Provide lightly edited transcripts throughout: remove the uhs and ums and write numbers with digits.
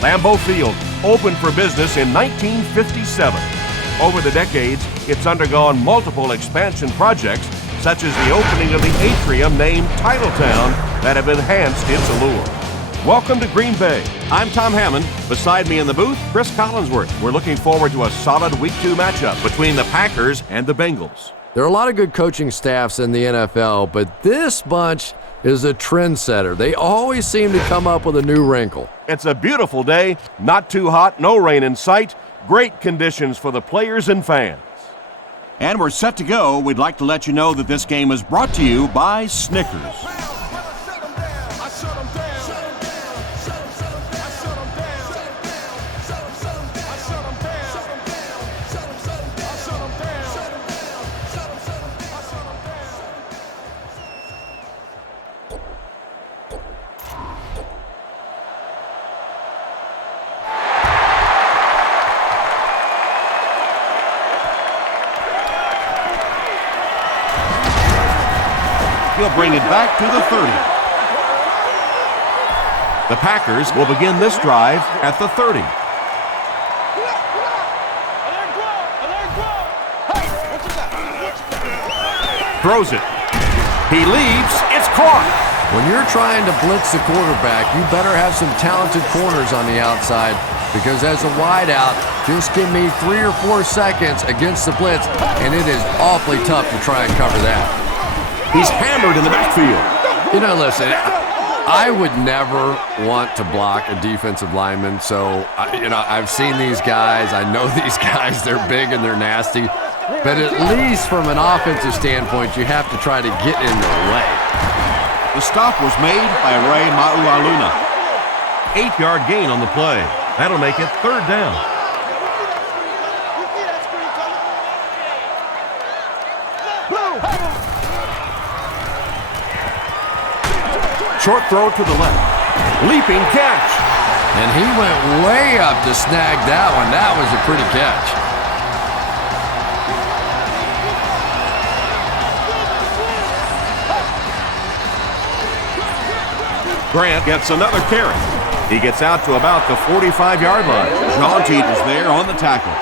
Lambeau Field opened for business in 1957. Over the decades, it's undergone multiple expansion projects, such as the opening of the atrium named Titletown, that have enhanced its allure. Welcome to Green Bay. I'm Tom Hammond. Beside me in the booth, Chris Collinsworth. We're looking forward to a solid Week 2 matchup between the Packers and the Bengals. There are a lot of good coaching staffs in the NFL, but this bunch is a trendsetter. They always seem to come up with a new wrinkle. It's a beautiful day, not too hot, no rain in sight. Great conditions for the players and fans. And we're set to go. We'd like to let you know that this game is brought to you by Snickers. He'll bring it back to the 30. The Packers will begin this drive at the 30. Throws it. He leaps. It's caught. When you're trying to blitz the quarterback, you better have some talented corners on the outside, because as a wideout, just give me 3 or 4 seconds against the blitz, and it is awfully tough to try and cover that. He's hammered in the backfield. You know, listen, I would never want to block a defensive lineman, so, I've seen these guys. I know these guys. They're big and they're nasty. But at least from an offensive standpoint, you have to try to get in their way. The stop was made by Ray Maualuna. 8-yard gain on the play. That'll make it 3rd down. Short throw to the left. Leaping catch. And he went way up to snag that one. That was a pretty catch. Grant gets another carry. He gets out to about the 45-yard line. John Teed is there on the tackle.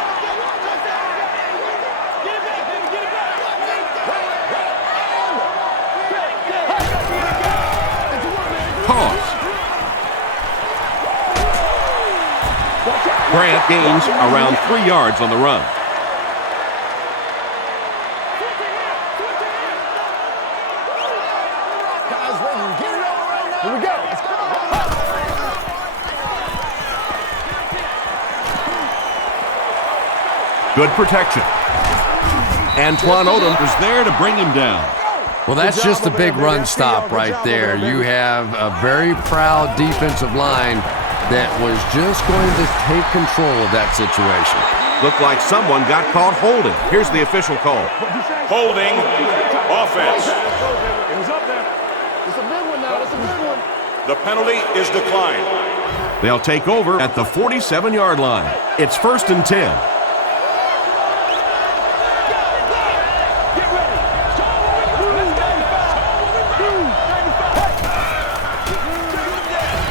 Grant gains around 3 yards on the run. Here we go. Good protection. Antoine Odom was there to bring him down. Well, that's just a big run stop right there. You have a very proud defensive line that was just going to take control of that situation. Looked like someone got caught holding. Here's the official call. Holding offense. It was up there. It's a big one now. It's a big one. The penalty is declined. They'll take over at the 47-yard line. It's 1st and 10.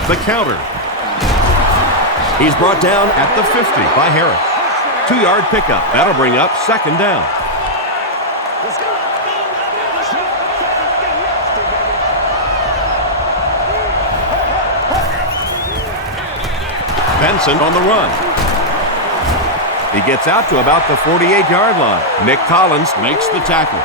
The counter. He's brought down at the 50 by Harris. 2-yard pickup. That'll bring up 2nd down. Benson on the run. He gets out to about the 48-yard line. Nick Collins Makes the tackle.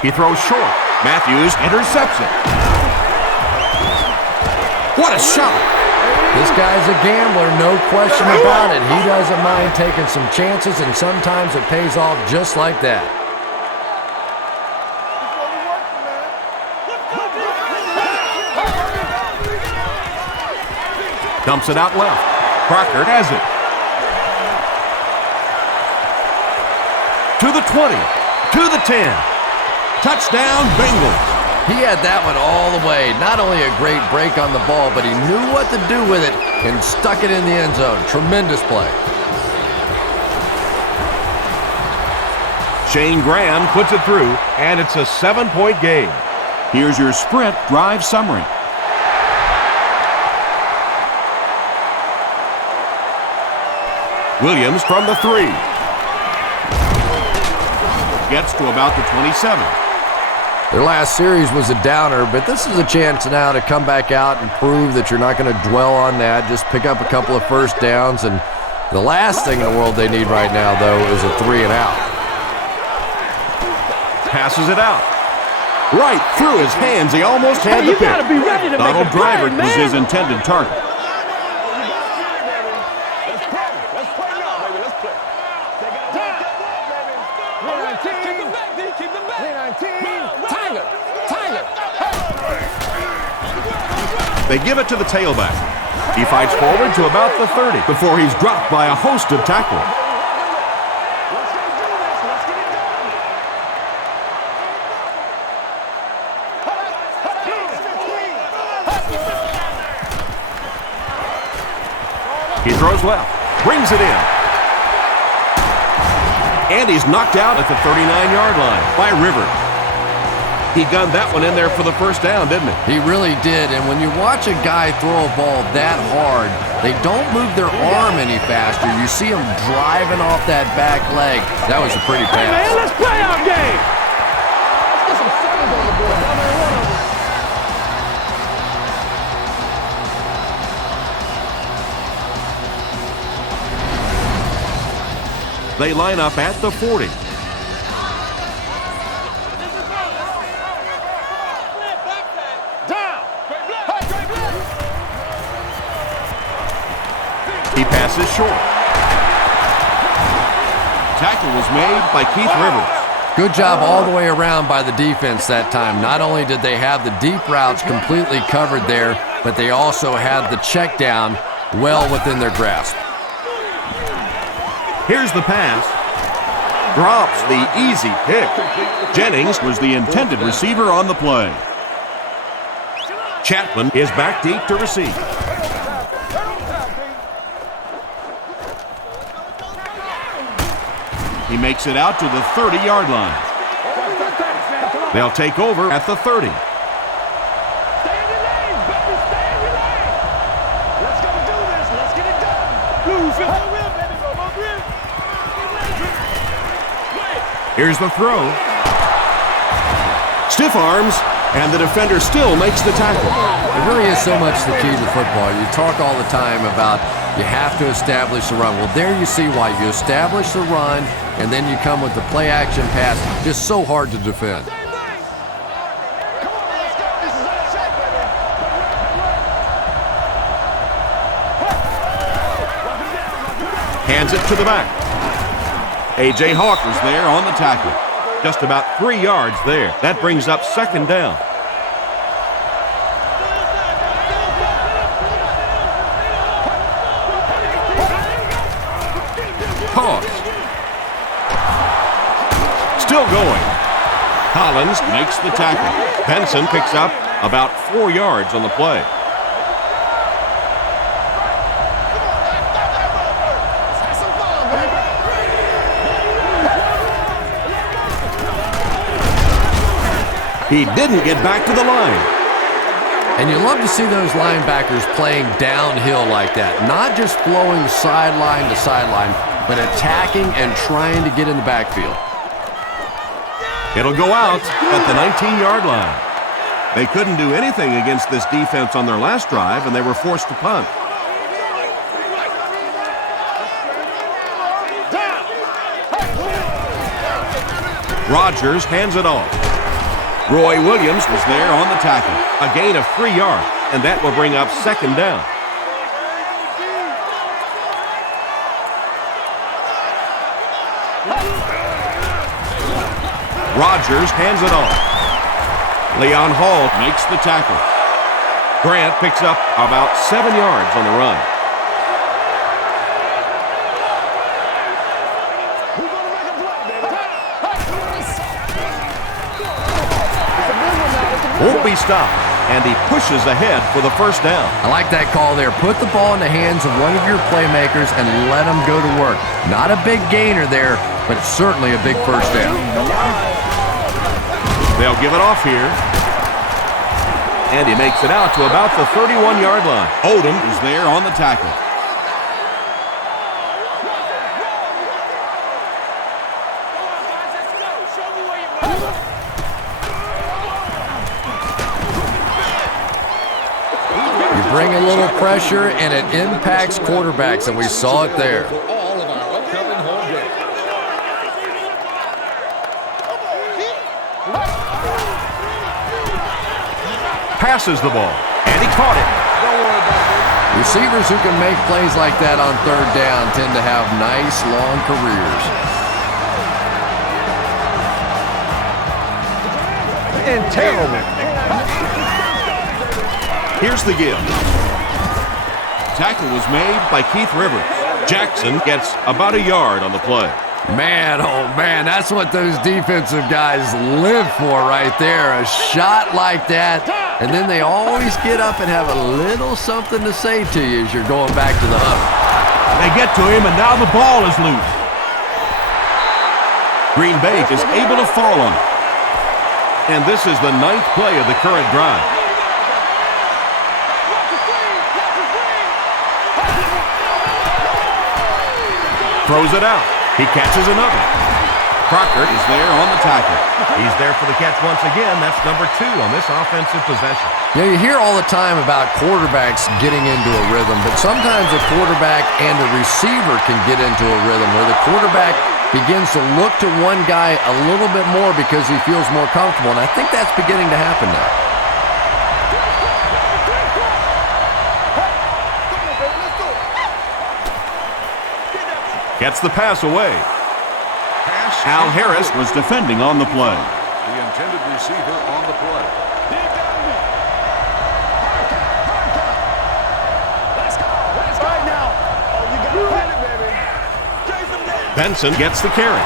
He throws short. Matthews intercepts it. What a shot! This guy's a gambler, no question about it. He doesn't mind taking some chances, and sometimes it pays off just like that. Dumps it out left. Crocker has it. To the 20. To the 10. Touchdown, Bengals. He had that one all the way. Not only a great break on the ball, but he knew what to do with it and stuck it in the end zone. Tremendous play. Shane Graham puts it through, and it's a 7-point game. Here's your sprint drive summary. Williams from the 3. Gets to about the 27. Their last series was a downer, but this is a chance now to come back out and prove that you're not going to dwell on that. Just pick up a couple of first downs, and the last thing in the world they need right now, though, is a 3 and out. Passes it out. Right through his hands. He almost had the pick. Donald Driver was his intended target. They give it to the tailback. He fights forward to about the 30 before he's dropped by a host of tacklers. He throws left, brings it in. And he's knocked out at the 39-yard line by Rivers. He gunned that one in there for the first down, didn't he? He really did, and when you watch a guy throw a ball that hard, they don't move their arm any faster. You see him driving off that back leg. That was a pretty pass. Hey, man, let's play our game. They line up at the 40. He passes short. Tackle was made by Keith Rivers. Good job all the way around by the defense that time. Not only did they have the deep routes completely covered there, but they also had the check down well within their grasp. Here's the pass. Drops the easy pick. Jennings was the intended receiver on the play. Chapman is back deep to receive. He makes it out to the 30-yard line. They'll take over at the 30. Here's the throw. Stiff arms, and the defender still makes the tackle. It really is so much the key to football. You talk all the time about you have to establish the run. Well, there you see why. You establish the run, and then you come with the play-action pass. Just so hard to defend. Hands it to the back. A.J. Hawker's there on the tackle. Just about 3 yards there. That brings up second down. Pause. Still going. Collins makes the tackle. Benson picks up about 4 yards on the play. He didn't get back to the line. And you love to see those linebackers playing downhill like that. Not just flowing sideline to sideline, but attacking and trying to get in the backfield. It'll go out at the 19-yard line. They couldn't do anything against this defense on their last drive, and they were forced to punt. Rodgers hands it off. Roy Williams was there on the tackle. A gain of 3 yards, and that will bring up second down. Rodgers hands it off. Leon Hall makes the tackle. Grant picks up about 7 yards on the run. Won't be stopped, and he pushes ahead for the first down. I like that call there. Put the ball in the hands of one of your playmakers and let them go to work. Not a big gainer there, but certainly a big first down. They'll give it off here. And he makes it out to about the 31-yard line. Odom is there on the tackle. Bring a little pressure, and it impacts quarterbacks, and we saw it there. Passes the ball, and he caught it. Receivers who can make plays like that on third down tend to have nice, long careers. And terrible. Here's the give. Tackle was made by Keith Rivers. Jackson gets about a yard on the play. Man, oh man, that's what those defensive guys live for right there. A shot like that, and then they always get up and have a little something to say to you as you're going back to the huddle. They get to him, and now the ball is loose. Green Bay is able to fall on it. And this is the 9th play of the current drive. Throws it out. He catches another. Crocker Is there on the tackle. He's there for the catch once again. That's number 2 on this offensive possession. You know, you hear all the time about quarterbacks getting into a rhythm, but sometimes a quarterback and a receiver can get into a rhythm where the quarterback begins to look to one guy a little bit more because he feels more comfortable, and I think that's beginning to happen now. Gets the pass away. Al Harris was defending on the play. The intended receiver on the play. Benson gets the carry.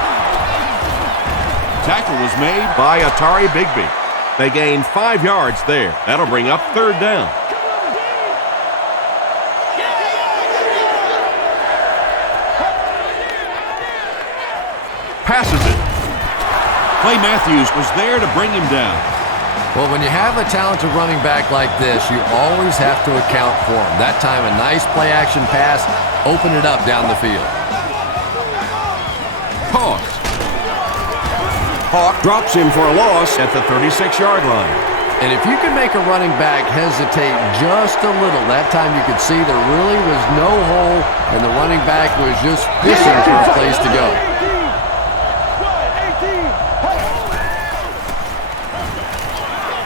Tackle was made By Atari Bigby. They gain 5 yards there. That'll bring up third down. Passes it. Clay Matthews was there to bring him down. Well, when you have a talented running back like this, you always have to account for him. That time, a nice play-action pass, open it up down the field. Toss. Hawk drops him for a loss at the 36-yard line. And if you can make a running back hesitate just a little, that time you could see there really was no hole, and the running back was just fishing for a place to go.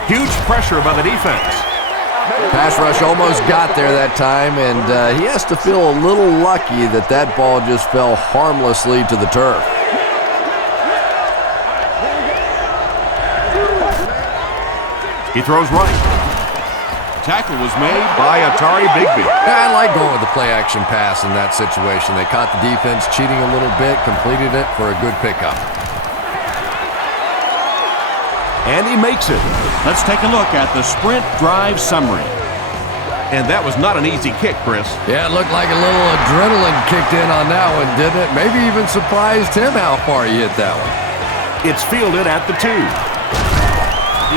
Huge pressure by the defense. Pass rush almost got there that time, and he has to feel a little lucky that that ball just fell harmlessly to the turf. He throws right. Tackle was made By Atari Bigby. I like going with the play-action pass in that situation. They caught the defense cheating a little bit, completed it for a good pickup. And he makes it. Let's take a look at the sprint drive summary. And that was not an easy kick, Chris. Yeah, it looked like a little adrenaline kicked in on that one, didn't it? Maybe even surprised him how far he hit that one. It's fielded at the 2.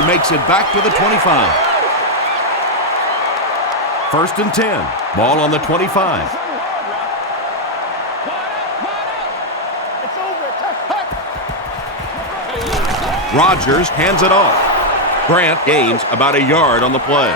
He makes it back to the 25. First and 10. Ball on the 25. Rodgers hands it off. Grant gains about a yard on the play.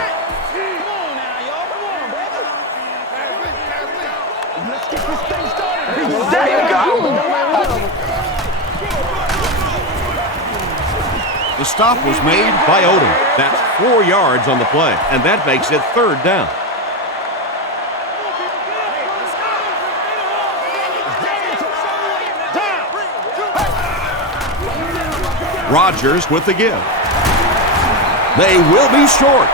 The stop was made By Odom. That's 4 yards on the play, and that makes it third down. Rodgers with the give. They will be short.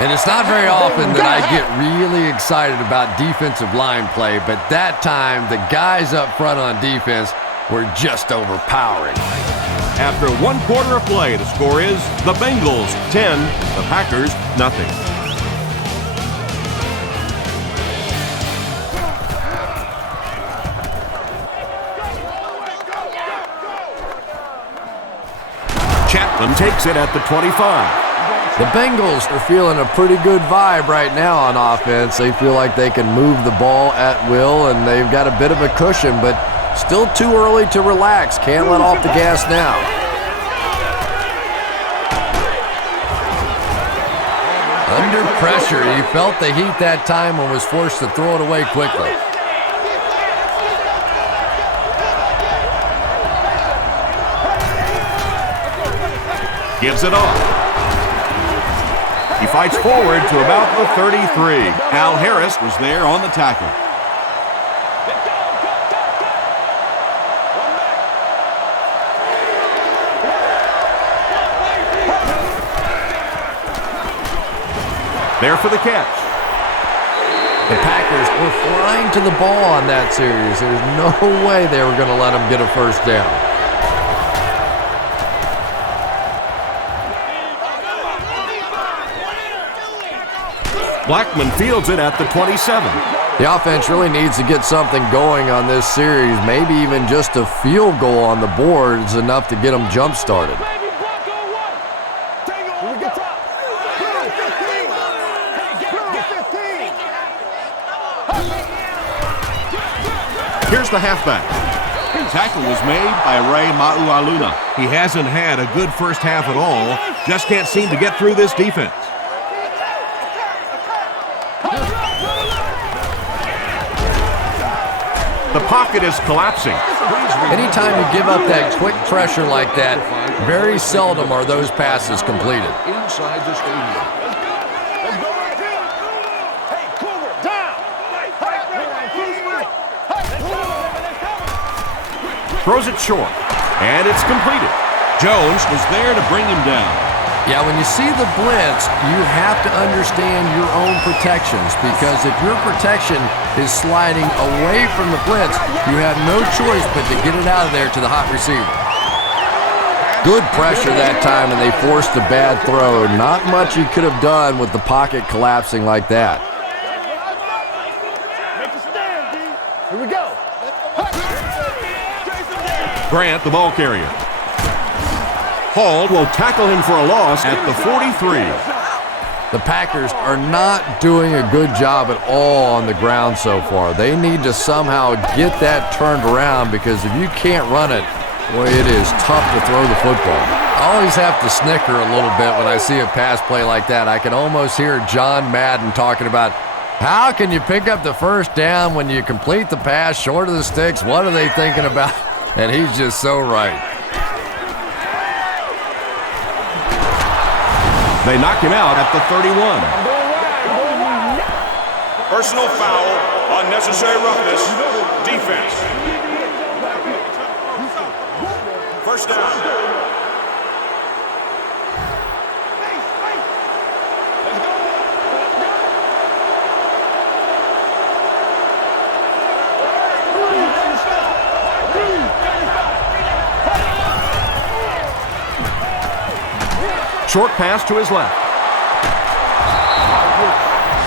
And it's not very often that I get really excited about defensive line play, but that time the guys up front on defense were just overpowering. After 1 quarter of play, the score is the Bengals 10, the Packers nothing. Chapman takes it at the 25. The Bengals are feeling a pretty good vibe right now on offense. They feel like they can move the ball at will, and they've got a bit of a cushion, but still too early to relax. Can't let off the gas now. Under pressure, he felt the heat that time and was forced to throw it away quickly. Gives it off. He fights forward to about the 33. Al Harris was there on the tackle. There for the catch. The Packers were flying to the ball on that series. There's no way they were going to let them get a first down. Blackman fields it at the 27. The offense really needs to get something going on this series. Maybe even just a field goal on the board is enough to get them jump-started. Here's the halfback. Tackle was made by Ray Maualuna. He hasn't had a good first half at all. Just can't seem to get through this defense. The pocket is collapsing. Anytime you give up that quick pressure like that, very seldom are those passes completed. Inside the stadium. Throws it short, and it's completed. Jones was there to bring him down. Yeah, when you see the blitz, you have to understand your own protections, because if your protection is sliding away from the blitz, you have no choice but to get it out of there to the hot receiver. Good pressure that time, and they forced a bad throw. Not much he could have done with the pocket collapsing like that. Here we go. Grant, the ball carrier. Hall will tackle him for a loss at the 43. The Packers are not doing a good job at all on the ground so far. They need to somehow get that turned around, because if you can't run it, boy, it is tough to throw the football. I always have to snicker a little bit when I see a pass play like that. I can almost hear John Madden talking about, how can you pick up the first down when you complete the pass short of the sticks? What are they thinking about? And he's just so right. They knock him out at the 31. Personal foul, unnecessary roughness, defense. First down. Short pass to his left.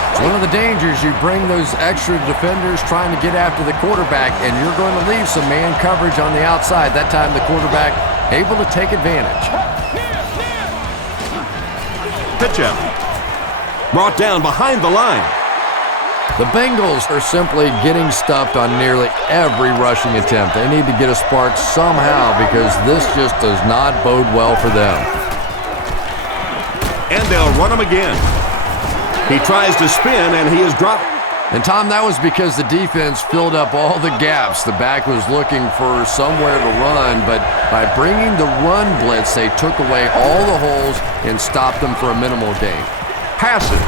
It's one of the dangers. You bring those extra defenders trying to get after the quarterback, and you're going to leave some man coverage on the outside. That time the quarterback able to take advantage. Pitch out. Brought down behind the line. The Bengals are simply getting stuffed on nearly every rushing attempt. They need to get a spark somehow, because this just does not bode well for them. And they'll run him again. He tries to spin, and he is dropped. And, Tom, that was because the defense filled up all the gaps. The back was looking for somewhere to run, but by bringing the run blitz, they took away all the holes and stopped them for a minimal gain. Pass it.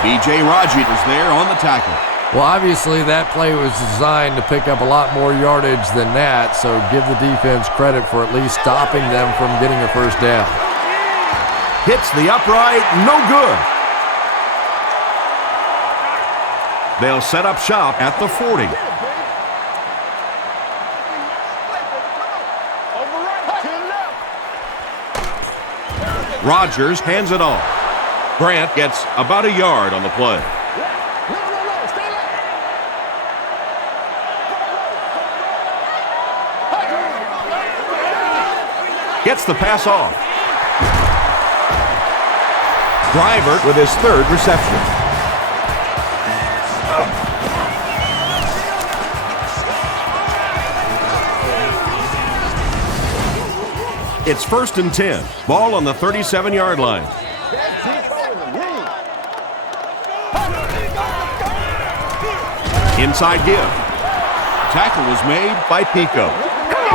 B.J. Raji was there on the tackle. Well, obviously, that play was designed to pick up a lot more yardage than that, so give the defense credit for at least stopping them from getting a first down. Hits the upright, no good. They'll set up shop at the 40. Rodgers hands it off. Grant gets about a yard on the play. Gets the pass off. Driver with his third reception. It's 1st and 10. Ball on the 37-yard line. Inside give. Tackle was made by Pico.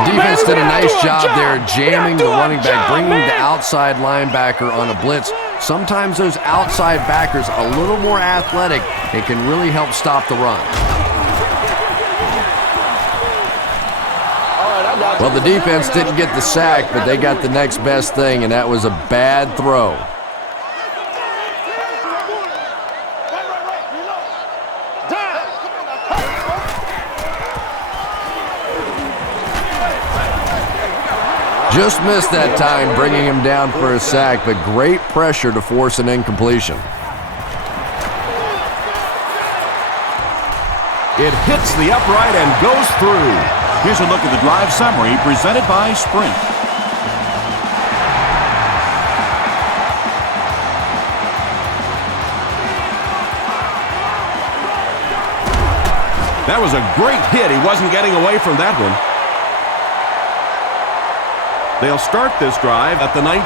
Defense did a nice job there jamming the running back, bringing the outside linebacker on a blitz. Sometimes those outside backers are a little more athletic and can really help stop the run. Well, the defense didn't get the sack, but they got the next best thing, and that was a bad throw. Just missed that time, bringing him down for a sack, but great pressure to force an incompletion. It hits the upright and goes through. Here's a look at the drive summary presented by Sprint. That was a great hit. He wasn't getting away from that one. They'll start this drive at the 19.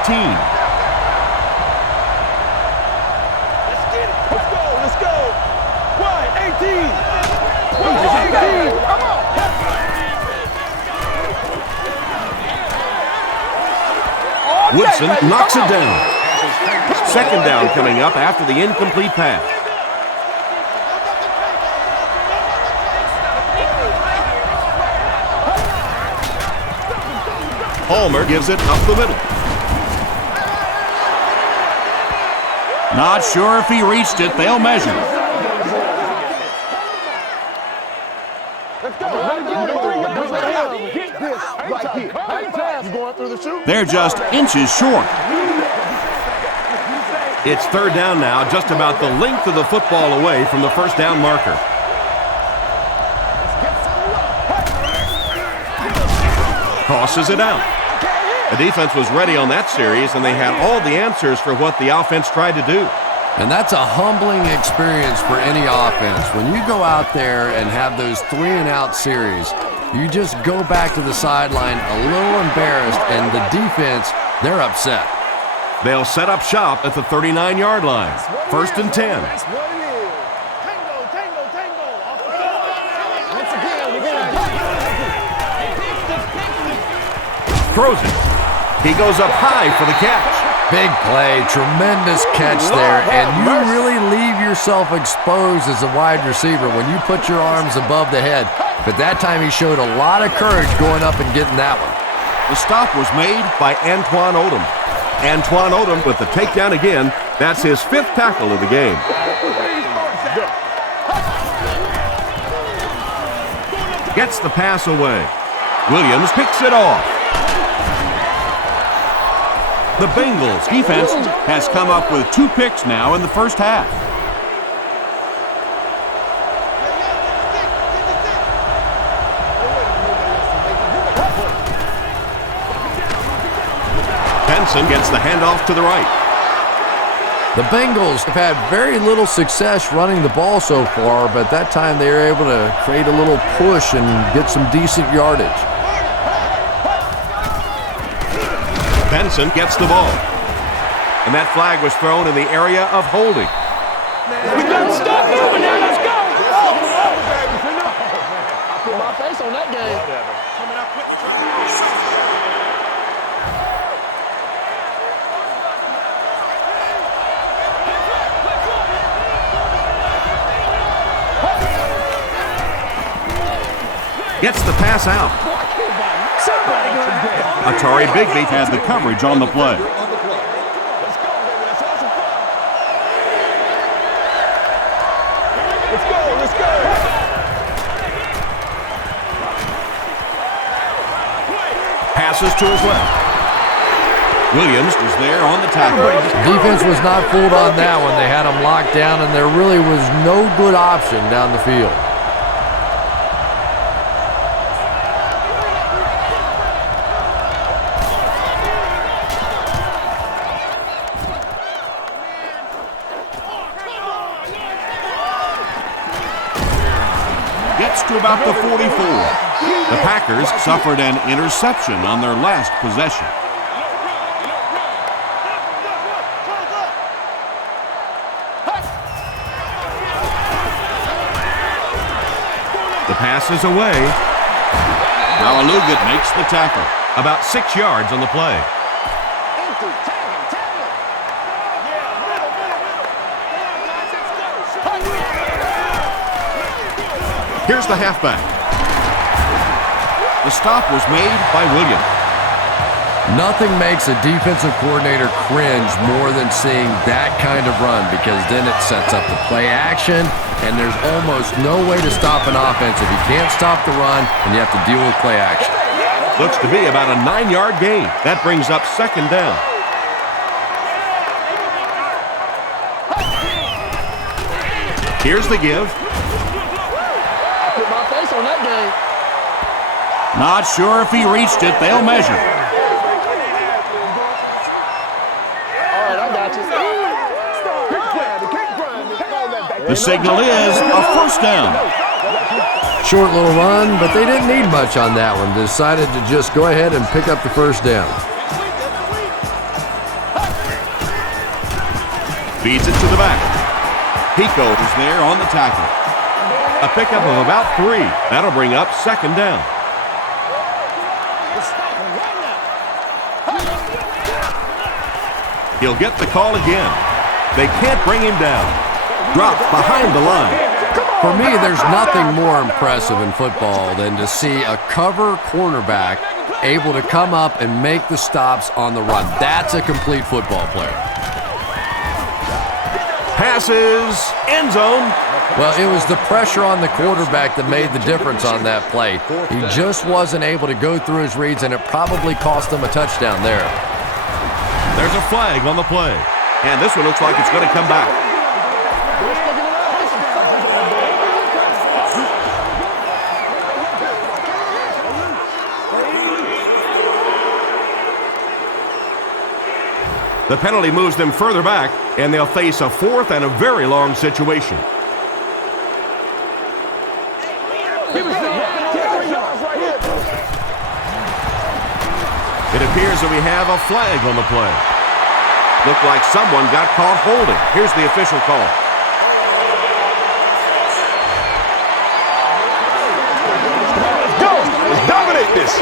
Let's get it. Let's go. Let's go. Wide, 18. 18. Come on. Woodson knocks it down. 2nd down coming up after the incomplete pass. Palmer gives it up the middle. Not sure if he reached it. They'll measure. They're just inches short. It's 3rd down now, just about the length of the football away from the 1st down marker. Tosses it out. The defense was ready on that series, and they had all the answers for what the offense tried to do. And that's a humbling experience for any offense. When you go out there and have those 3-and-out series, you just go back to the sideline a little embarrassed, and the defense, they're upset. They'll set up shop at the 39-yard line. 1st and 10. That's what it is. Tango. Once again, Throws it. He goes up high for the catch. Big play, tremendous catch there, and you really leave yourself exposed as a wide receiver when you put your arms above the head. But that time he showed a lot of courage going up and getting that one. The stop was made by Antoine Odom. Antoine Odom with the takedown again. That's his 5th tackle of the game. Gets the pass away. Williams picks it off. The Bengals defense has come up with 2 picks now in the first half. Benson gets the handoff to the right. The Bengals have had very little success running the ball so far, but that time they were able to create a little push and get some decent yardage. Benson gets the ball. And that flag was thrown in the area of holding. We got to stop moving now. Let's go. I put my face on that game. Coming out quick. Gets the pass out. Atari Bigby had the coverage on the play. Passes to his left. Williams was there on the tackle. Defense was not fooled on that one. They had him locked down, and there really was no good option down the field. Gets to about the 44. The Packers suffered an interception on their last possession. The pass is away. Polamalu makes the tackle. About 6 yards on the play. Here's the halfback. The stop was made by Williams. Nothing makes a defensive coordinator cringe more than seeing that kind of run, because then it sets up the play action, and there's almost no way to stop an offense if you can't stop the run and you have to deal with play action. Looks to be about a 9-yard gain. That brings up second down. Here's the give. Put my face on that game. Not sure if he reached it. They'll measure. All right, I got you. The signal is a first down. Short little run, but they didn't need much on that one. Decided to just go ahead and pick up the first down. Feeds it to the back. Pico is there on the tackle. A pickup of about 3. That'll bring up second down. He'll get the call again. They can't bring him down. Dropped behind the line. For me, there's nothing more impressive in football than to see a cover cornerback able to come up and make the stops on the run. That's a complete football player. Passes, end zone. Well, it was the pressure on the quarterback that made the difference on that play. He just wasn't able to go through his reads, and it probably cost him a touchdown there. There's a flag on the play. And this one looks like it's going to come back. The penalty moves them further back, and they'll face a 4th and a very long situation. It appears that we have a flag on the play. Looked like someone got caught holding. Here's the official call. Let's go. Let's dominate this.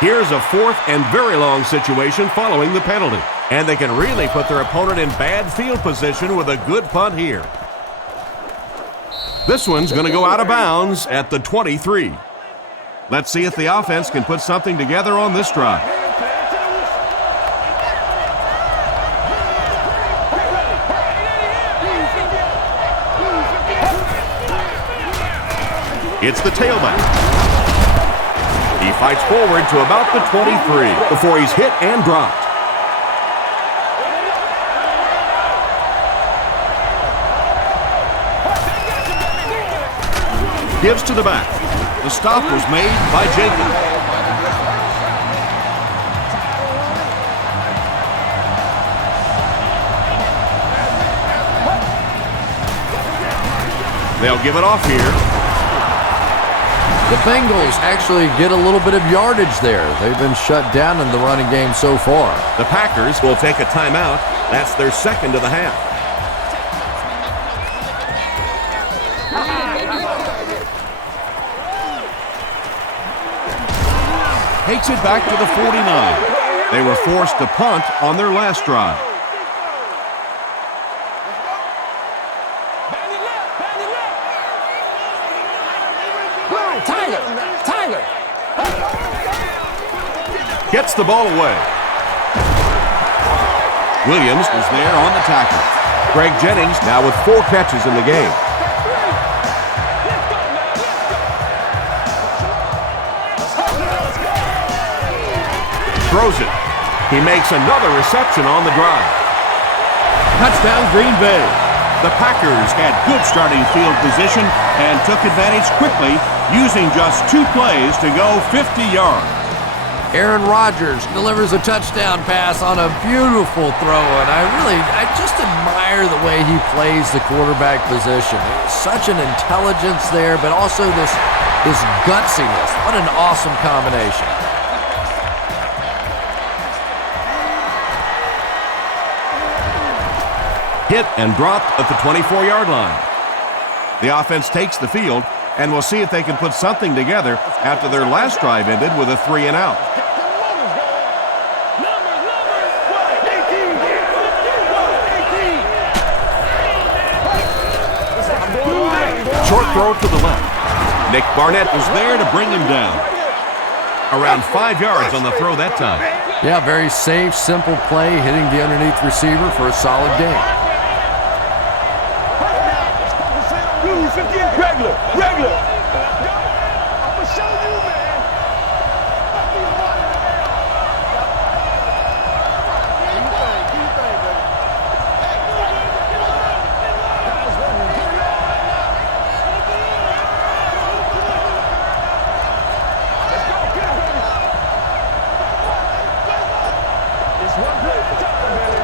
Here's a 4th and very long situation following the penalty. And they can really put their opponent in bad field position with a good punt here. This one's going to go out of bounds at the 23. Let's see if the offense can put something together on this drive. It's the tailback. He fights forward to about the 23 before he's hit and dropped. Gives to the back. The stop was made by Jenkins. They'll give it off here. The Bengals actually get a little bit of yardage there. They've been shut down in the running game so far. The Packers will take a timeout. That's their second of the half. Takes it back to the 49. They were forced to punt on their last drive. Tiger. Gets the ball away. Williams was there on the tackle. Greg Jennings now with 4 catches in the game. throws it. He makes another reception on the drive. Touchdown, Green Bay. The Packers had good starting field position and took advantage quickly, using just 2 plays to go 50 yards. Aaron Rodgers delivers a touchdown pass on a beautiful throw, and I just admire the way he plays the quarterback position. Such an intelligence there, but also this gutsiness. What an awesome combination. Hit and dropped at the 24-yard line. The offense takes the field, and we'll see if they can put something together after their last drive ended with a 3-and-out. Short throw to the left. Nick Barnett was there to bring him down. Around 5 yards on the throw that time. Yeah, very safe, simple play, hitting the underneath receiver for a solid gain. Regular. I'm going to show you, man. It's one play at a time, baby.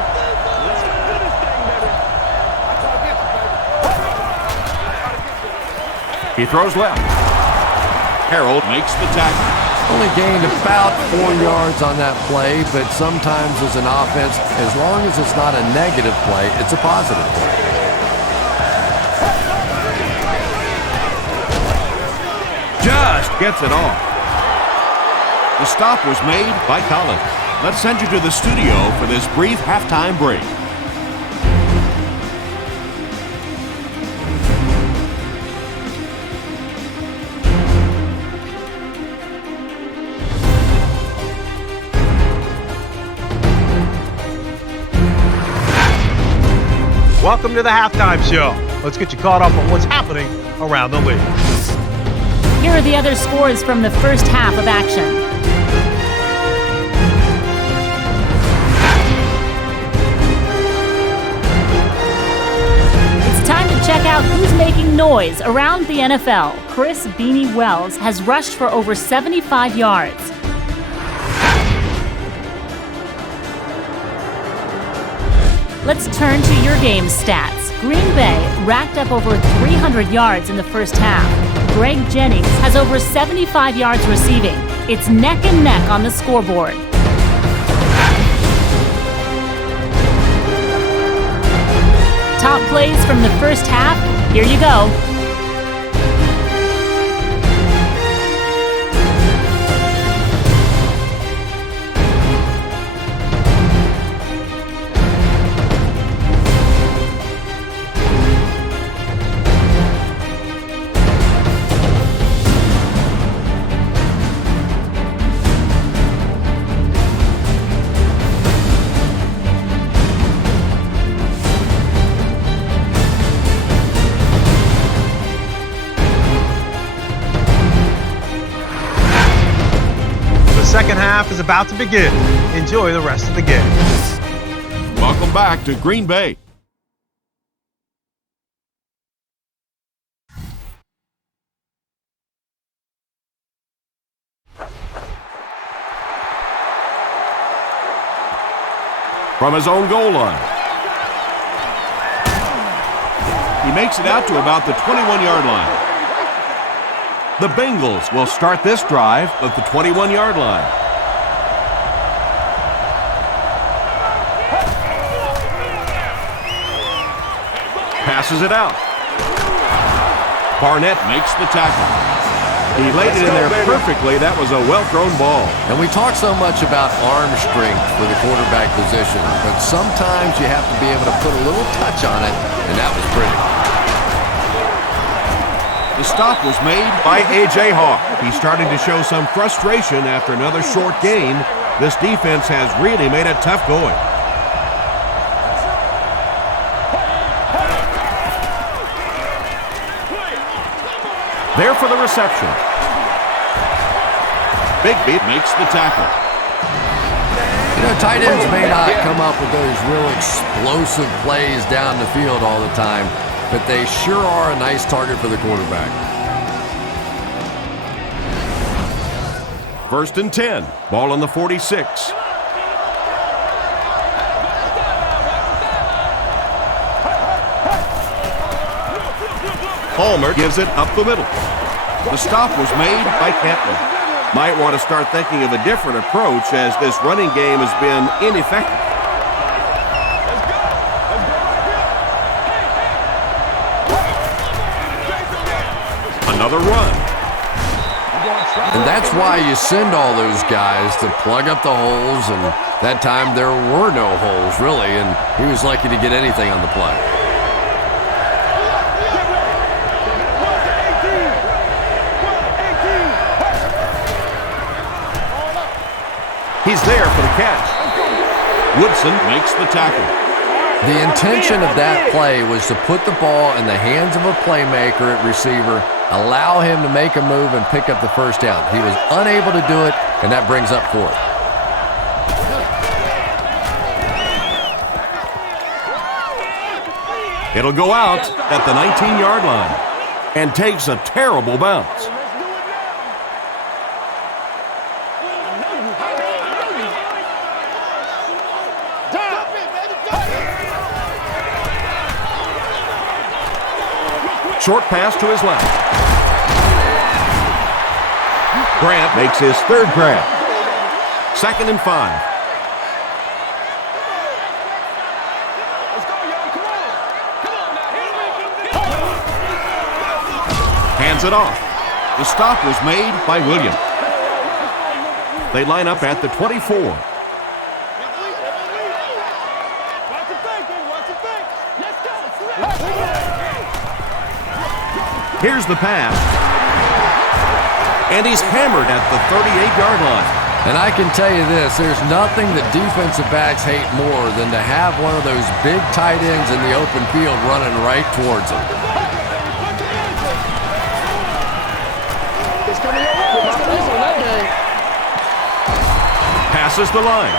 Let's go do this thing, baby. He throws left. Harold makes the tackle. Only gained about 4 yards on that play, but sometimes as an offense, as long as it's not a negative play, it's a positive play. Just gets it off. The stop was made by Collins. Let's send you to the studio for this brief halftime break. Welcome to the Halftime Show. Let's get you caught up on what's happening around the league. Here are the other scores from the first half of action. It's time to check out who's making noise around the NFL. Chris Beanie Wells has rushed for over 75 yards. Let's turn to your game stats. Green Bay racked up over 300 yards in the first half. Greg Jennings has over 75 yards receiving. It's neck and neck on the scoreboard. Top plays from the first half. Here you go. Second half is about to begin. Enjoy the rest of the game. Welcome back to Green Bay. From his own goal line. He makes it out to about the 21-yard line. The Bengals will start this drive at the 21-yard line. Passes it out. Barnett makes the tackle. He laid it in there perfectly. That was a well-thrown ball. And we talk so much about arm strength for the quarterback position, but sometimes you have to be able to put a little touch on it, and that was pretty. The stop was made by A.J. Hawk. He's starting to show some frustration after another short game. This defense has really made it tough going. There for the reception. Bigby makes the tackle. You know, tight ends may not come up with those real explosive plays down the field all the time, but they sure are a nice target for the quarterback. 1st and 10. Ball on the 46. Palmer gives it up the middle. The stop was made by Cantlin. Might want to start thinking of a different approach as this running game has been ineffective. Another run. And that's why you send all those guys to plug up the holes, and that time there were no holes, really, and he was lucky to get anything on the play. He's there for the catch. Woodson makes the tackle. The intention of that play was to put the ball in the hands of a playmaker at receiver, allow him to make a move and pick up the first down. He was unable to do it, and that brings up 4th. It'll go out at the 19-yard line and takes a terrible bounce. Short pass to his left. Grant makes his 3rd grab. 2nd and 5. Hands it off. The stop was made by Williams. They line up at the 24. Here's the pass. And he's hammered at the 38-yard line. And I can tell you this, there's nothing that defensive backs hate more than to have one of those big tight ends in the open field running right towards them. Passes the line.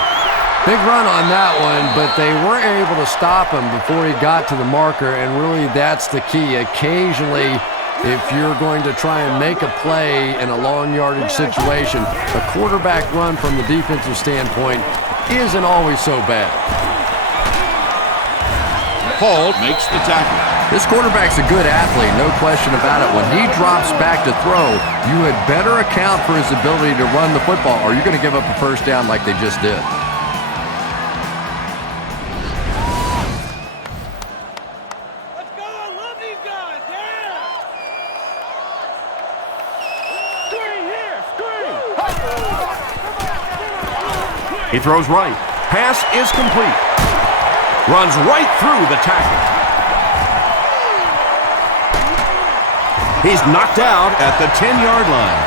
Big run on that one, but they weren't able to stop him before he got to the marker, and really that's the key. Occasionally, if you're going to try and make a play in a long yardage situation, a quarterback run from the defensive standpoint isn't always so bad. Paul makes the tackle. This quarterback's a good athlete, no question about it. When he drops back to throw, you had better account for his ability to run the football, or you're going to give up a first down like they just did. He throws right. Pass is complete. Runs right through the tackle. He's knocked out at the 10-yard line.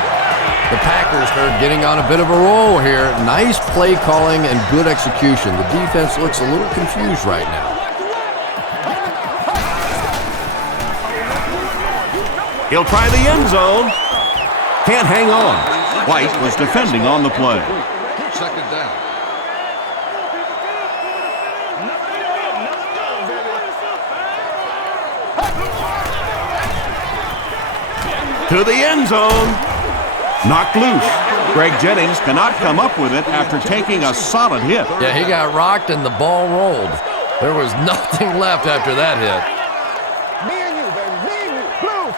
The Packers are getting on a bit of a roll here. Nice play calling and good execution. The defense looks a little confused right now. He'll try the end zone. Can't hang on. White was defending on the play. 2nd down. To the end zone. Knocked loose. Greg Jennings cannot come up with it after taking a solid hit. Yeah, he got rocked and the ball rolled. There was nothing left after that hit. Me and you, baby. Me and you. Blue,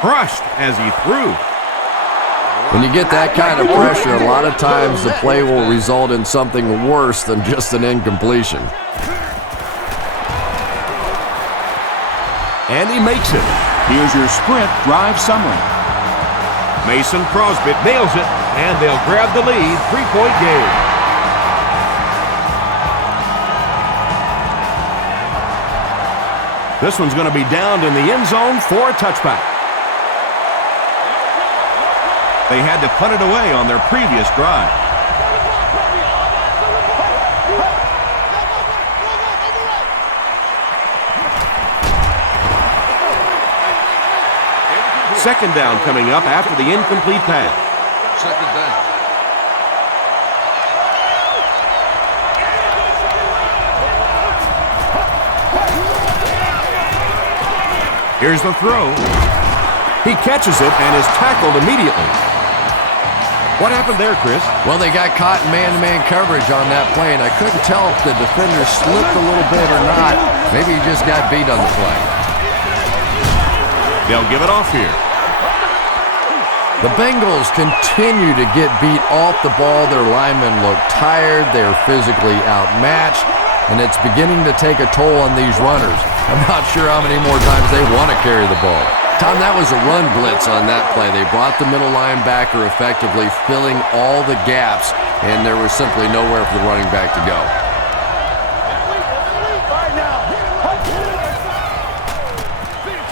Crushed as he threw. When you get that kind of pressure, a lot of times the play will result in something worse than just an incompletion. And he makes it. Here's your sprint drive summary. Mason Crosby nails it, and they'll grab the lead. 3-point game. This one's going to be downed in the end zone for a touchback. They had to punt it away on their previous drive. Second down coming up after the incomplete pass. Second down. Here's the throw. He catches it and is tackled immediately. What happened there, Chris? Well, they got caught in man-to-man coverage on that play, and I couldn't tell if the defender slipped a little bit or not. Maybe he just got beat on the play. They'll give it off here. The Bengals continue to get beat off the ball. Their linemen look tired. They're physically outmatched, and it's beginning to take a toll on these runners. I'm not sure how many more times they want to carry the ball. Tom, that was a run blitz on that play. They brought the middle linebacker effectively, filling all the gaps, and there was simply nowhere for the running back to go.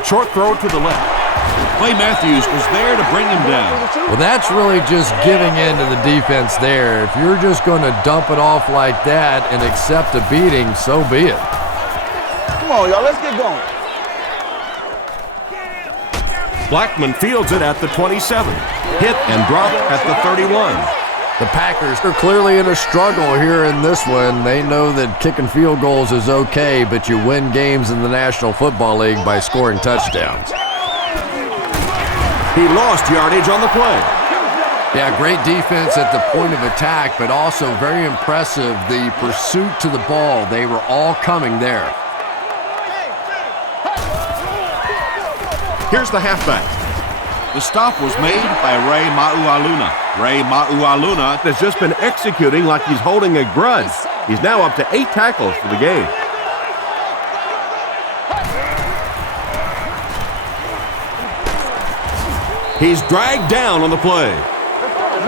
Short throw to the left. Clay Matthews was there to bring him down. Well, that's really just giving in to the defense there. If you're just going to dump it off like that and accept a beating, so be it. Come on, y'all, let's get going. Blackman fields it at the 27. Hit and dropped at the 31. The Packers are clearly in a struggle here in this one. They know that kicking field goals is okay, but you win games in the National Football League by scoring touchdowns. He lost yardage on the play. Yeah, great defense at the point of attack, but also very impressive the pursuit to the ball. They were all coming there. Here's the halfback. The stop was made by Ray Maualuna. Ray Maualuna has just been executing like he's holding a grudge. He's now up to 8 tackles for the game. He's dragged down on the play.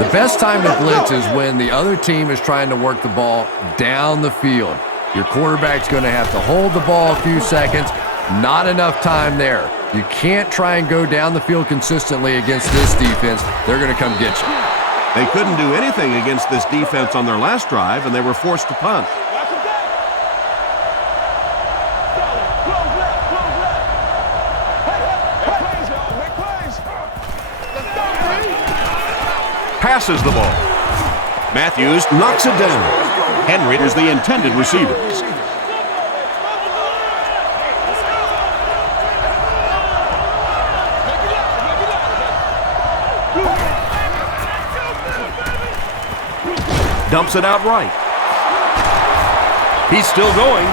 The best time to blitz is when the other team is trying to work the ball down the field. Your quarterback's going to have to hold the ball a few seconds. Not enough time there. You can't try and go down the field consistently against this defense. They're going to come get you. They couldn't do anything against this defense on their last drive, and they were forced to punt. Passes the ball. Matthews knocks it down. Henry is the intended receiver. Dumps it out right. He's still going.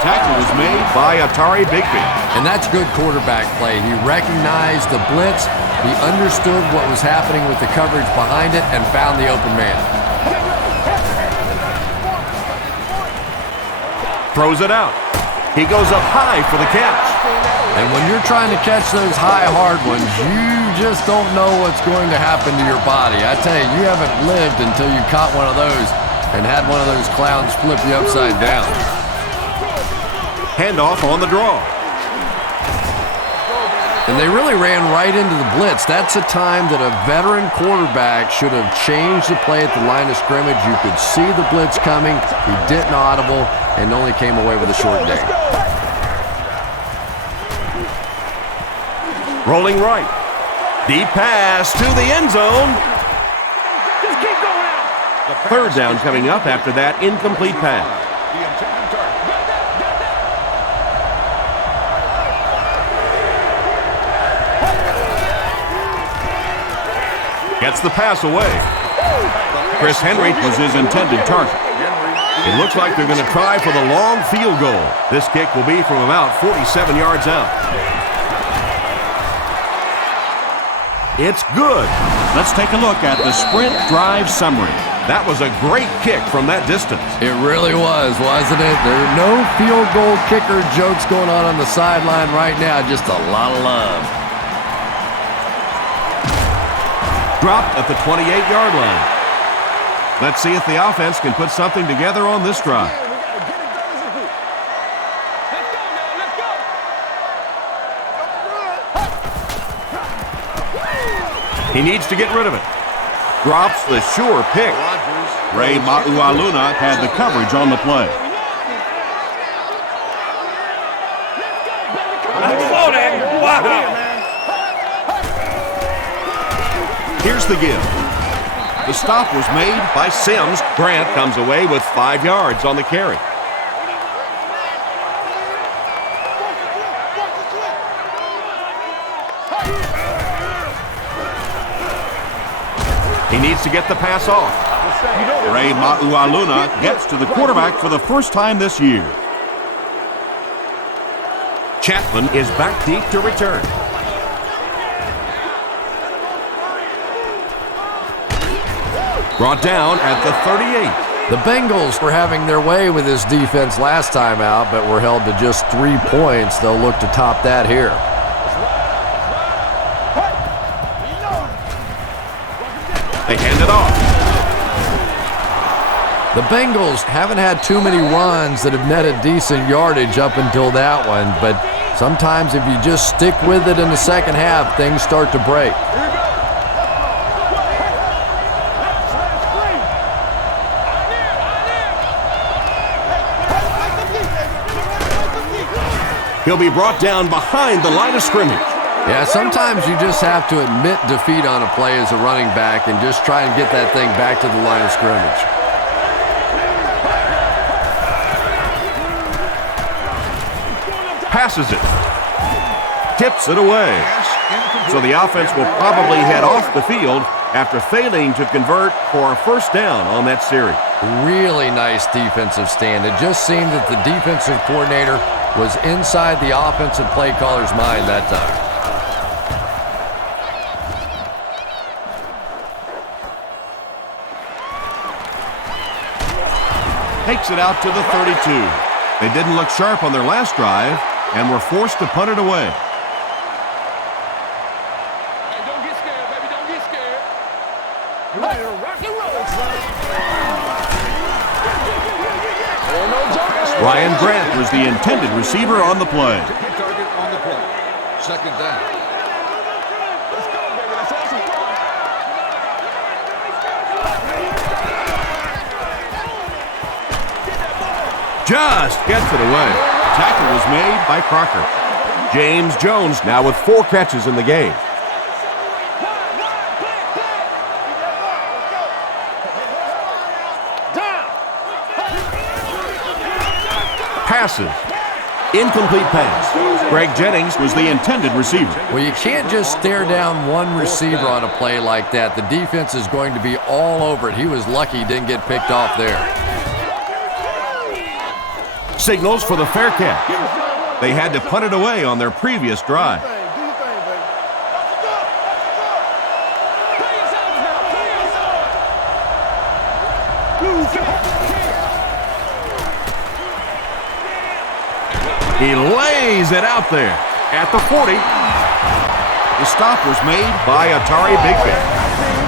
Tackle was made by Atari Bigby. And that's good quarterback play. He recognized the blitz. He understood what was happening with the coverage behind it and found the open man. Throws it out. He goes up high for the catch. And when you're trying to catch those high, hard ones, you just don't know what's going to happen to your body. I tell you, you haven't lived until you caught one of those and had one of those clowns flip you upside down. Handoff on the draw. And they really ran right into the blitz. That's a time that a veteran quarterback should have changed the play at the line of scrimmage. You could see the blitz coming. He didn't audible and only came away with a short gain. Rolling right. Deep pass to the end zone. Just keep going out. Third down coming up after that incomplete pass. The intended target. Gets the pass away. Chris Henry was his intended target. It looks like they're going to try for the long field goal. This kick will be from about 47 yards out. It's good. Let's take a look at the sprint drive summary. That was a great kick from that distance. It really was, wasn't it? There are no field goal kicker jokes going on the sideline right now. Just a lot of love. Dropped at the 28-yard line. Let's see if the offense can put something together on this drive. He needs to get rid of it. Drops the sure pick. Ray Maualuna had the coverage on the play. Here's the give. The stop was made by Sims. Grant comes away with 5 yards on the carry. He needs to get the pass off. Ray Maualuna gets to the quarterback for the first time this year. Chapman is back deep to return. Brought down at the 38. The Bengals were having their way with this defense last time out, but were held to just 3 points. They'll look to top that here. They hand it off. The Bengals haven't had too many runs that have netted decent yardage up until that one, but sometimes if you just stick with it in the second half, things start to break. He'll be brought down behind the line of scrimmage. Yeah, sometimes you just have to admit defeat on a play as a running back and just try and get that thing back to the line of scrimmage. Passes it. Tips it away. So the offense will probably head off the field after failing to convert for a first down on that series. Really nice defensive stand. It just seemed that the defensive coordinator was inside the offensive play caller's mind that time. Takes it out to the 32. They didn't look sharp on their last drive and were forced to punt it away. Hey, don't get scared, baby. Don't get scared. You ready to rock and roll, Ryan Grant was the intended receiver on the play. Target on the play. Second down. Let's go, baby. Let's have some fun. Just gets it away. Tackle was made by Crocker. James Jones now with 4 catches in the game. Passes. Incomplete pass. Greg Jennings was the intended receiver. Well, you can't just stare down one receiver on a play like that. The defense is going to be all over it. He was lucky he didn't get picked off there. Signals for the fair catch. They had to punt it away on their previous drive. He lays it out there at the 40. The stop was made by Atari Big Ben.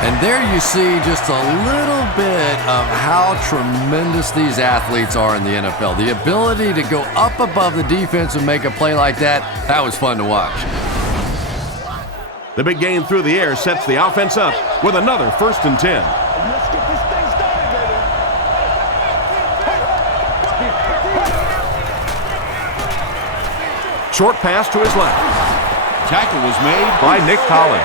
And there you see just a little bit of how tremendous these athletes are in the NFL. The ability to go up above the defense and make a play like that, that was fun to watch. The big game through the air sets the offense up with another 1st and 10. Let's get this thing started, baby. Short pass to his left. Tackle was made by Nick Collins.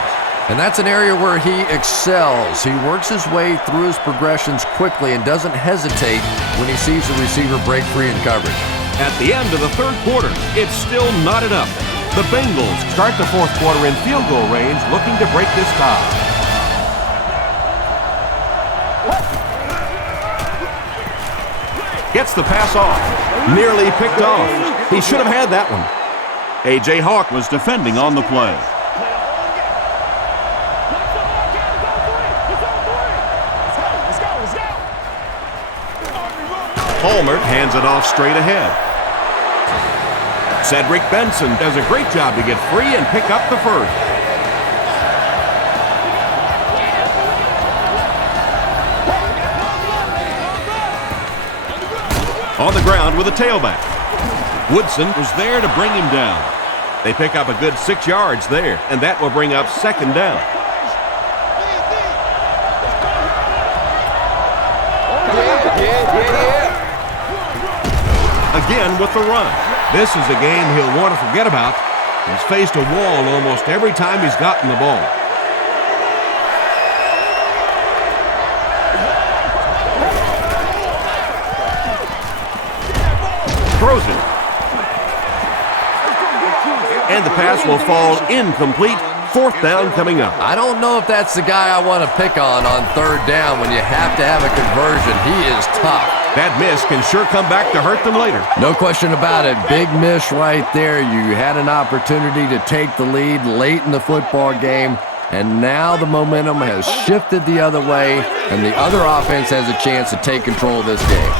And that's an area where he excels. He works his way through his progressions quickly and doesn't hesitate when he sees a receiver break free in coverage. At the end of the 3rd quarter, it's still not enough. The Bengals start the 4th quarter in field goal range, looking to break this tie. Gets the pass off. Nearly picked off. He should have had that one. A.J. Hawk was defending on the play. Palmer hands it off straight ahead. Cedric Benson does a great job to get free and pick up the first. On the ground with a tailback. Woodson was there to bring him down. They pick up a good 6 yards there, and that will bring up 2nd down. Again with the run. This is a game he'll want to forget about. He's faced a wall almost every time he's gotten the ball. throws it. And the pass will fall incomplete. Fourth down coming up. I don't know if that's the guy I want to pick on third down when you have to have a conversion. He is tough. That miss can sure come back to hurt them later. No question about it. Big miss right there. You had an opportunity to take the lead late in the football game, and now the momentum has shifted the other way, and the other offense has a chance to take control of this game.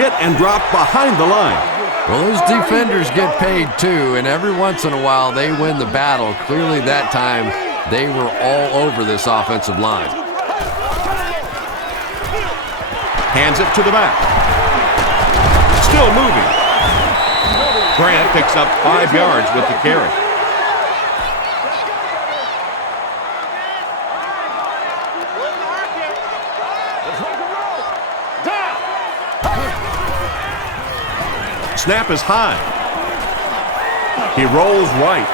Hit and drop behind the line. Well, those defenders get paid too, and every once in a while they win the battle. Clearly that time they were all over this offensive line. Hands it to the back. Still moving. Grant picks up 5 yards with the carry. Snap is high. He rolls right.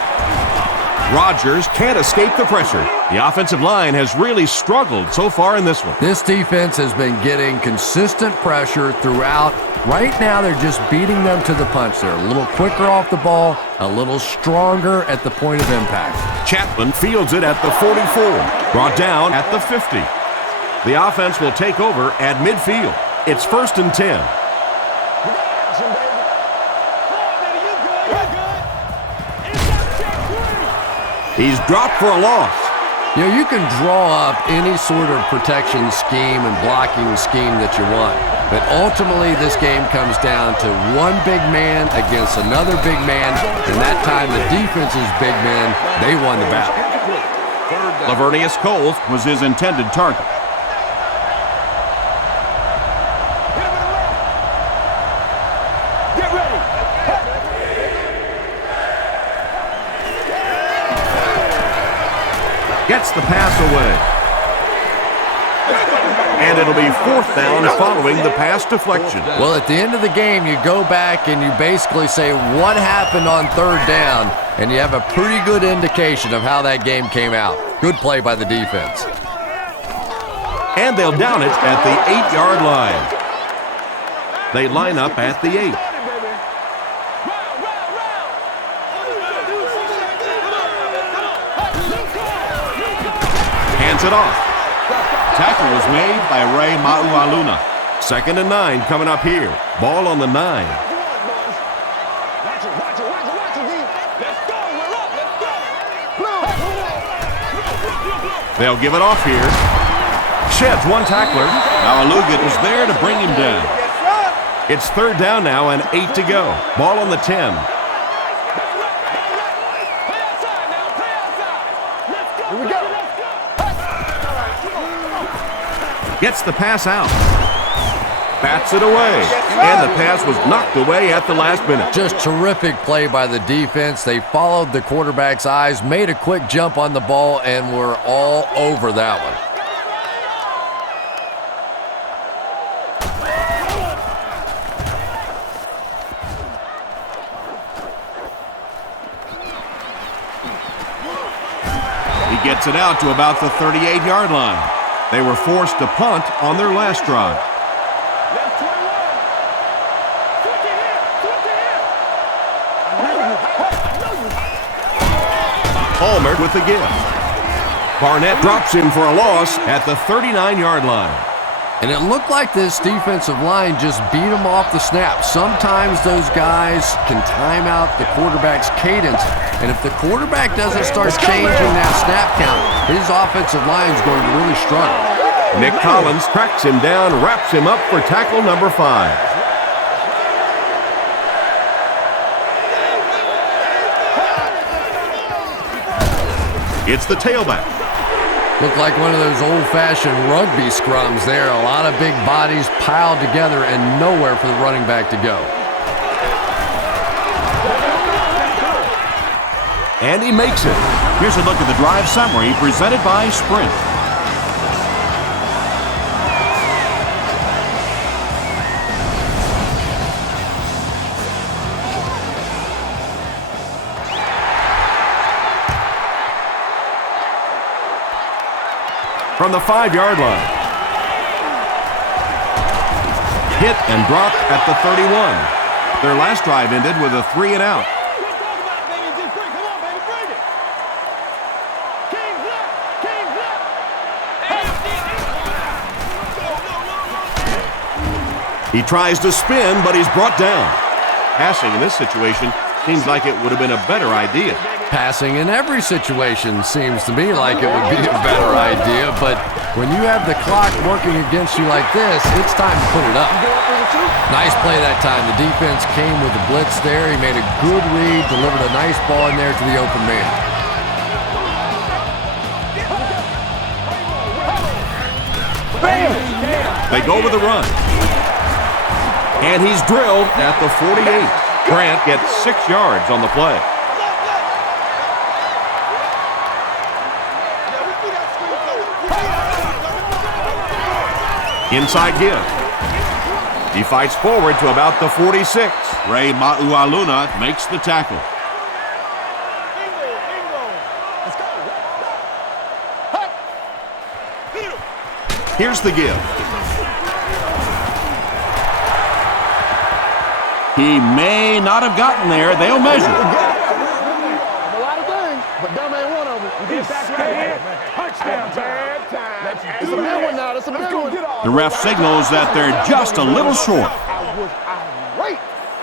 Rodgers can't escape the pressure. The offensive line has really struggled so far in this one. This defense has been getting consistent pressure throughout. Right now, they're just beating them to the punch. They're a little quicker off the ball, a little stronger at the point of impact. Chapman fields it at the 44, brought down at the 50. The offense will take over at midfield. It's 1st and 10. He's dropped for a loss. You know, you can draw up any sort of protection scheme and blocking scheme that you want, but ultimately this game comes down to one big man against another big man, and that time the defense's big men, they won the battle. Lavernius Coles was his intended target. Get ready. Gets the pass away. And it'll be 4th down following the pass deflection. Well, at the end of the game, you go back and you basically say what happened on 3rd down, and you have a pretty good indication of how that game came out. Good play by the defense. And they'll down it at the 8-yard line. They line up at the 8. Hands it off. Tackle was made by Ray Maualuna. 2nd and 9 coming up here. Ball on the 9. Watch it. Let's go. We're up. Let's go. They'll give it off here. Sheds one tackler. Maualuna was there to bring him down. It's 3rd down now and 8 to go. Ball on the 10. Here we go. Gets the pass out. Bats it away. And the pass was knocked away at the last minute. Just terrific play by the defense. They followed the quarterback's eyes, made a quick jump on the ball, and were all over that one. He gets it out to about the 38-yard line. They were forced to punt on their last drive. Left 21. Switch it here. Palmer with the give. Barnett drops him for a loss at the 39-yard line. And it looked like this defensive line just beat them off the snap. Sometimes those guys can time out the quarterback's cadence. And if the quarterback doesn't start changing that snap count, his offensive line is going to really struggle. Nick Collins tracks him down, wraps him up for tackle number 5. It's the tailback. Looked like one of those old-fashioned rugby scrums there. A lot of big bodies piled together and nowhere for the running back to go. And he makes it. Here's a look at the drive summary presented by Sprint. From the 5-yard line. hit and dropped at the 31. Their last drive ended with a 3-and-out. He tries to spin, but he's brought down. Passing in this situation seems like it would have been a better idea. Passing in every situation seems to me like it would be a better idea, but when you have the clock working against you like this, it's time to put it up. Nice play that time. The defense came with the blitz there. He made a good read, delivered a nice ball in there to the open man. They go with the run. And he's drilled at the 48. Grant gets 6 yards on the play. Inside give. He fights forward to about the 46. Ray Maualuna makes the tackle. Here's the give. He may not have gotten there. They'll measure. A lot of things, but dumb ain't one of them. You get back right here. Touchdown, bad time. It's a big one now. It's a big one. The ref signals that they're just a little short.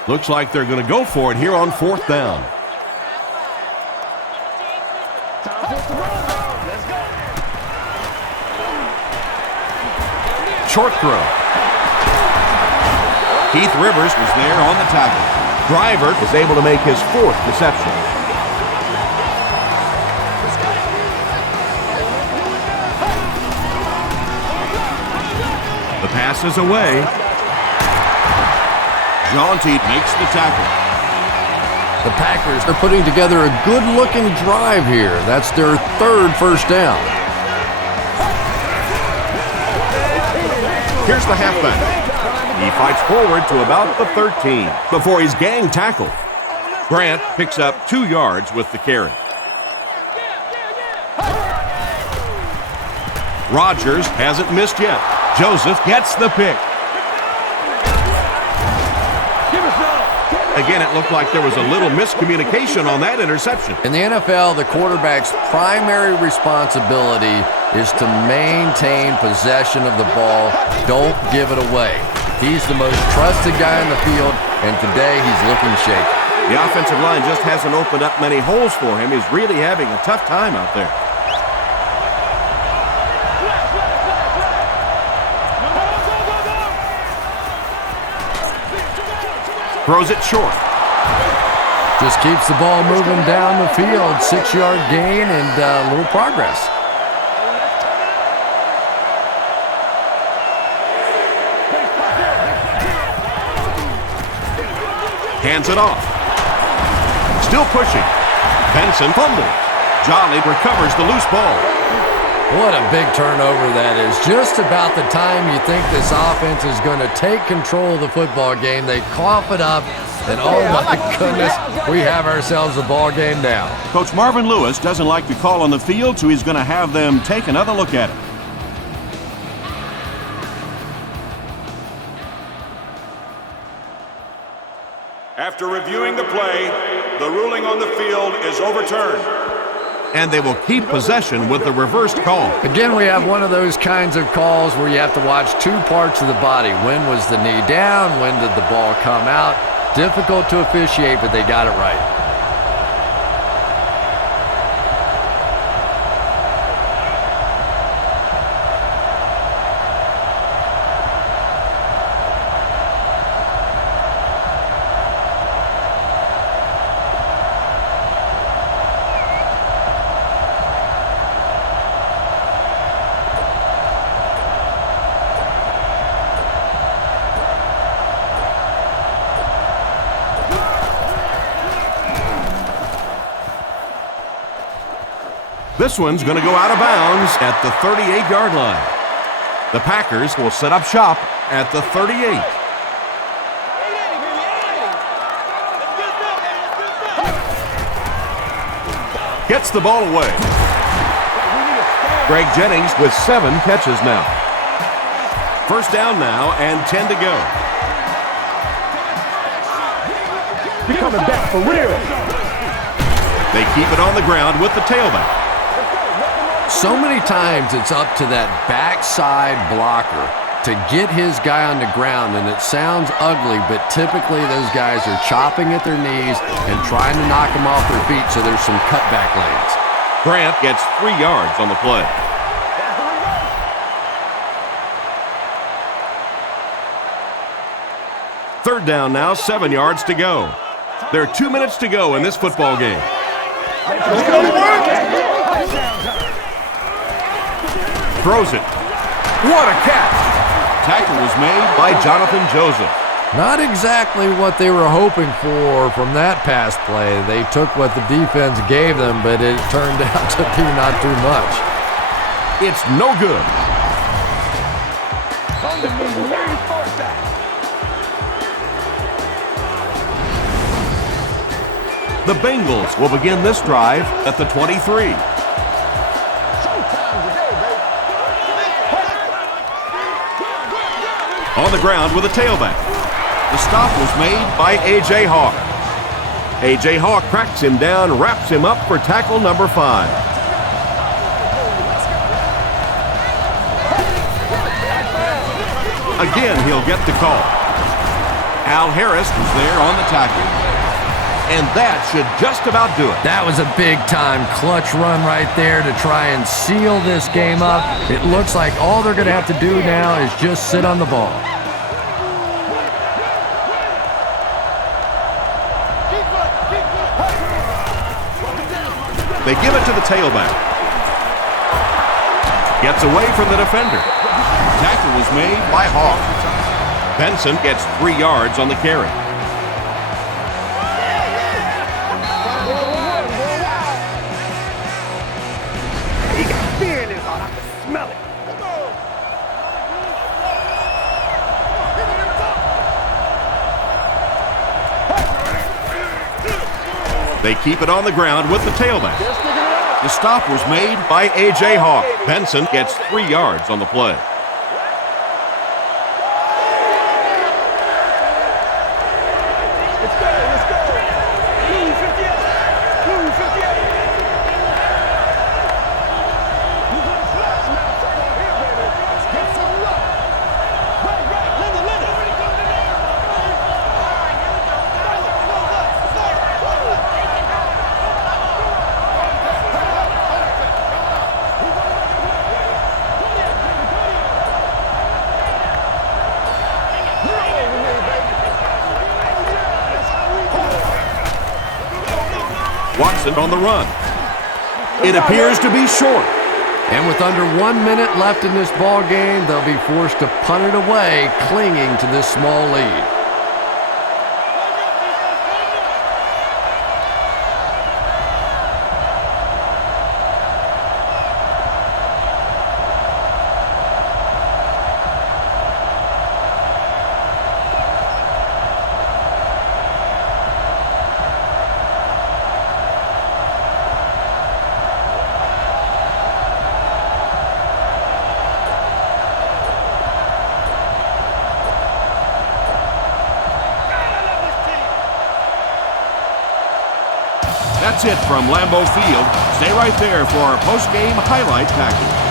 Looks like they're going to go for it here on 4th down. Short throw. Keith Rivers was there on the tackle. Driver is able to make his 4th reception. The pass is away. Jaunty makes the tackle. The Packers are putting together a good-looking drive here. That's their 3rd first down. Here's the halfback. He fights forward to about the 13 before he's gang tackled. Grant picks up 2 yards with the carry. Rodgers hasn't missed yet. Joseph gets the pick. Again, it looked like there was a little miscommunication on that interception. In the NFL, the quarterback's primary responsibility is to maintain possession of the ball. Don't give it away. He's the most trusted guy in the field, and today he's looking shaky. The offensive line just hasn't opened up many holes for him. He's really having a tough time out there. Throws it short. Just keeps the ball moving down the field. 6-yard gain and a little progress. Hands it off. Still pushing. Benson fumbles. Jolly recovers the loose ball. What a big turnover that is. Just about the time you think this offense is going to take control of the football game, they cough it up, and oh my goodness, we have ourselves a ball game now. Coach Marvin Lewis doesn't like the call on the field, so he's going to have them take another look at it. After reviewing the play, the ruling on the field is overturned. And they will keep possession with the reversed call. Again, we have one of those kinds of calls where you have to watch 2 parts of the body. When was the knee down? When did the ball come out? Difficult to officiate, but they got it right. This one's going to go out of bounds at the 38-yard line. The Packers will set up shop at the 38. Gets the ball away. Greg Jennings with 7 catches now. First down now and 10 to go. You're coming back for real. They keep it on the ground with the tailback. So many times it's up to that backside blocker to get his guy on the ground, and it sounds ugly, but typically those guys are chopping at their knees and trying to knock them off their feet, so there's some cutback lanes. Grant gets 3 yards on the play. Third down now, 7 yards to go. There are 2 minutes to go in this football game. Throws it. What a catch! Tackle was made by Jonathan Joseph. Not exactly what they were hoping for from that pass play. They took what the defense gave them, but it turned out to be not too much. It's no good. The Bengals will begin this drive at the 23. On the ground with a tailback. The stop was made by A.J. Hawk. A.J. Hawk cracks him down, wraps him up for tackle number 5. Again, he'll get the call. Al Harris was there on the tackle. And that should just about do it. That was a big-time clutch run right there to try and seal this game up. It looks like all they're going to have to do now is just sit on the ball. They give it to the tailback. Gets away from the defender. Tackle was made by Hawk. Benson gets 3 yards on the carry. They keep it on the ground with the tailback. The stop was made by A.J. Hawk. Benson gets 3 yards on the play. Watson on the run. It appears to be short. And with under 1 minute left in this ball game, they'll be forced to punt it away, clinging to this small lead. That's it from Lambeau Field. Stay right there for our post-game highlight package.